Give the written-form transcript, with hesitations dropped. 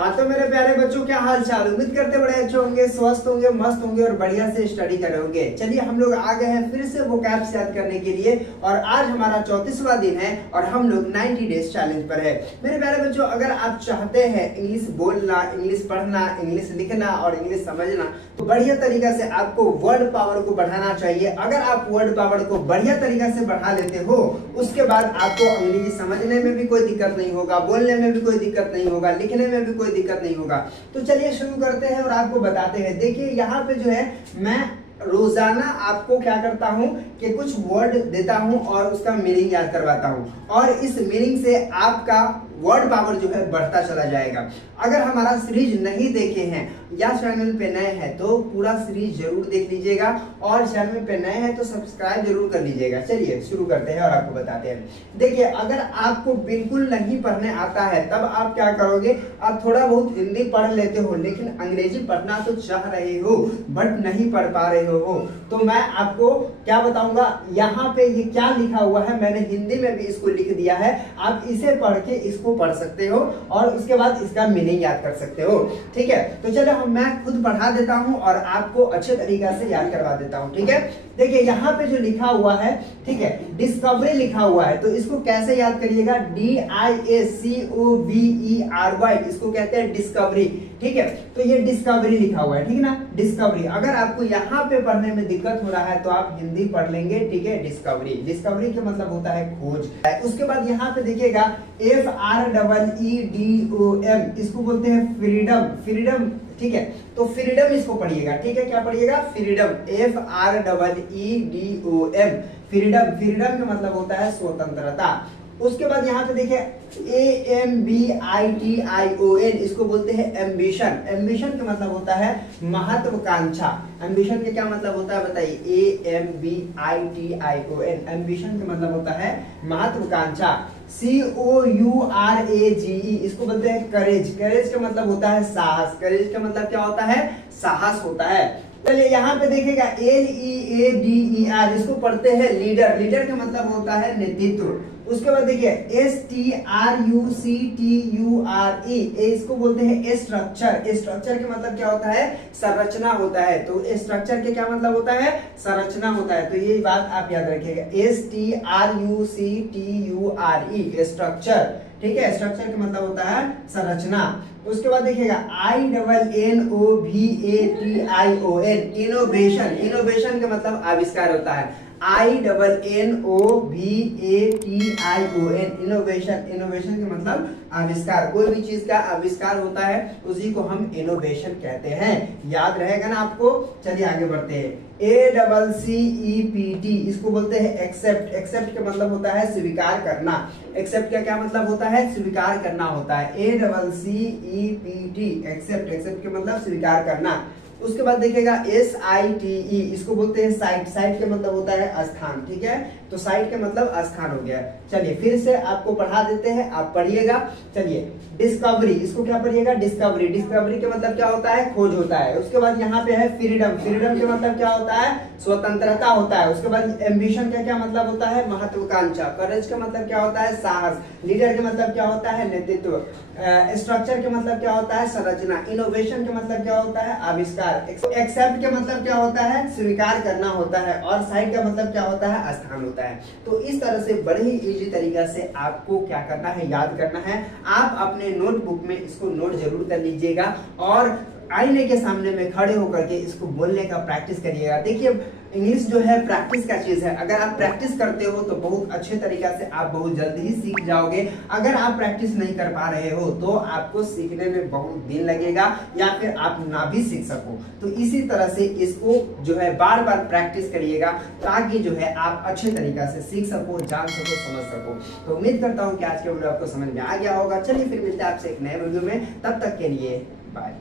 हाँ तो मेरे प्यारे बच्चों, क्या हाल चाल। उम्मीद करते बड़े अच्छे होंगे, स्वस्थ होंगे, मस्त होंगे और बढ़िया से स्टडी कर रहे होंगे। चलिए हम लोग आ गए हैं फिर से वोकैब्स याद करने के लिए और आज हमारा 34वां दिन है और हम लोग 90 डेज चैलेंज पर है। मेरे प्यारे बच्चों, अगर आप चाहते हैं इंग्लिश बोलना, इंग्लिश पढ़ना, इंग्लिश लिखना और इंग्लिश समझना, तो बढ़िया तरीका से आपको वर्ड पावर को बढ़ाना चाहिए। अगर आप वर्ड पावर को बढ़िया तरीका से बढ़ा लेते हो, उसके बाद आपको अंग्रेजी समझने में भी कोई दिक्कत नहीं होगा, बोलने में भी कोई दिक्कत नहीं होगा, लिखने में भी कोई दिक्कत नहीं होगा। तो चलिए शुरू करते हैं और आपको बताते हैं। देखिए यहाँ पे जो है मैं रोजाना आपको क्या करता हूँ कि कुछ वर्ड देता हूँ और उसका मीनिंग याद करवाता हूँ और इस मीनिंग से आपका वर्ड पावर जो है बढ़ता चला जाएगा। अगर हमारा सीरीज नहीं देखे हैं या चैनल पे नए हैं तो पूरा सीरीज जरूर देख लीजिएगा और चैनल पे नए हैं तो सब्सक्राइब जरूर कर लीजिएगा। चलिए शुरू करते हैं और आपको बताते हैं। देखिए अगर आपको बिल्कुल नहीं पढ़ने आता है तब आप क्या करोगे, आप थोड़ा बहुत हिंदी पढ़ लेते हो लेकिन अंग्रेजी पढ़ना तो चाह रहे हो बट नहीं पढ़ पा रहे हो, तो मैं आपको क्या बताऊंगा, यहाँ पे ये क्या लिखा हुआ है मैंने हिंदी में भी इसको लिख दिया है। आप इसे पढ़ के इसको पढ़ सकते हो और उसके बाद इसका मीनिंग याद कर सकते हो। ठीक है, तो चलो मैं खुद पढ़ा देता हूं और आपको अच्छे तरीका से याद करवा देता हूं। ठीक है, देखिए यहाँ पे जो लिखा हुआ है, ठीक है, डिस्कवरी लिखा हुआ है, तो इसको कैसे याद करिएगा, DISCOVERY, इसको कहते हैं डिस्कवरी। ठीक है, तो ये डिस्कवरी लिखा हुआ है, ठीक है ना, डिस्कवरी। अगर आपको यहाँ पे पढ़ने में दिक्कत हो रहा है तो आप हिंदी पढ़ लेंगे। ठीक है, डिस्कवरी, डिस्कवरी का मतलब होता है खोज। उसके बाद यहाँ पे देखिएगा FREEDOM, इसको बोलते हैं फ्रीडम, फ्रीडम। ठीक है, तो फ्रीडम इसको पढ़िएगा। ठीक है, क्या पढ़िएगा, फ्रीडम, FREEDOM, फ्रीडम। फ्रीडम का मतलब होता है स्वतंत्रता। उसके बाद यहाँ पे देखिए AMBITION, इसको बोलते हैं एम्बिशन। एम्बिशन का मतलब होता है महत्वाकांक्षा। एम्बिशन का क्या मतलब होता है बताइए, AMBITION, एम्बिशन का मतलब होता है महत्वाकांक्षा। COURAGE, इसको बोलते हैं करेज। करेज का मतलब होता है साहस। करेज का मतलब क्या होता है, साहस होता है। चलिए यहाँ पे देखिएगा LEADER, इसको पढ़ते हैं लीडर। लीडर का मतलब होता है नेतृत्व। उसके बाद देखिए STRUCTURE, इसको बोलते हैं स्ट्रक्चर। स्ट्रक्चर का मतलब क्या होता है, संरचना होता है। तो स्ट्रक्चर के क्या मतलब होता है, संरचना होता है। तो ये बात आप याद रखिएगा, STRUCTURE, स्ट्रक्चर। ठीक है, स्ट्रक्चर का मतलब होता है संरचना। उसके बाद देखिएगा INNOVATION, इनोवेशन। इनोवेशन का मतलब आविष्कार होता है। INNOVATION, innovation. इनोवेशन का मतलब आविष्कार। कोई भी चीज का आविष्कार होता है उसी को हम इनोवेशन कहते हैं। याद रहेगा ना आपको। चलिए आगे बढ़ते हैं। ACCEPT, इसको बोलते हैं एक्सेप्ट। एक्सेप्ट का मतलब होता है स्वीकार करना। एक्सेप्ट का क्या मतलब होता है, स्वीकार करना होता है। ACCEPT, accept. एक्सेप्ट का मतलब स्वीकार करना। उसके बाद देखिएगा SITE, इसको बोलते हैं साइट। साइट का मतलब होता है स्थान। ठीक है, तो साइट का मतलब स्थान हो गया। चलिए फिर से आपको पढ़ा देते हैं, आप पढ़िएगा। चलिए डिस्कवरी, इसको क्या पढ़िएगा, डिस्कवरी। डिस्कवरी का मतलब क्या होता है, खोज होता है। उसके बाद यहाँ पे है फ्रीडम। फ्रीडम का मतलब क्या होता है, स्वतंत्रता होता है। उसके बाद एम्बिशन का क्या मतलब होता है, महत्वाकांक्षा। करेज का मतलब क्या होता है, साहस। लीडर का मतलब क्या होता है, नेतृत्व। स्ट्रक्चर का मतलब क्या होता है, संरचना। इनोवेशन का मतलब क्या होता है, आविष्कार। एक्सेप्ट का मतलब क्या होता है, स्वीकार करना होता है। और साइड का मतलब क्या होता है, स्थान होता है। तो इस तरह से बड़े ही इजी तरीका से आपको क्या करना है, याद करना है। आप अपने नोटबुक में इसको नोट जरूर कर लीजिएगा और आईने के सामने में खड़े होकर के इसको बोलने का प्रैक्टिस करिएगा। देखिए इंग्लिश जो है प्रैक्टिस का चीज है। अगर आप प्रैक्टिस करते हो तो बहुत अच्छे तरीका से आप बहुत जल्दी ही सीख जाओगे। अगर आप प्रैक्टिस नहीं कर पा रहे हो तो आपको सीखने में बहुत दिन लगेगा या फिर आप ना भी सीख सको। तो इसी तरह से इसको जो है बार बार प्रैक्टिस करिएगा ताकि जो है आप अच्छे तरीका से सीख सको, जान सको, समझ सको। तो उम्मीद करता हूँ कि आज के वीडियो आपको समझ में आ गया होगा। चलिए फिर मिलते हैं आपसे एक नए वीडियो में, तब तक के लिए बाय।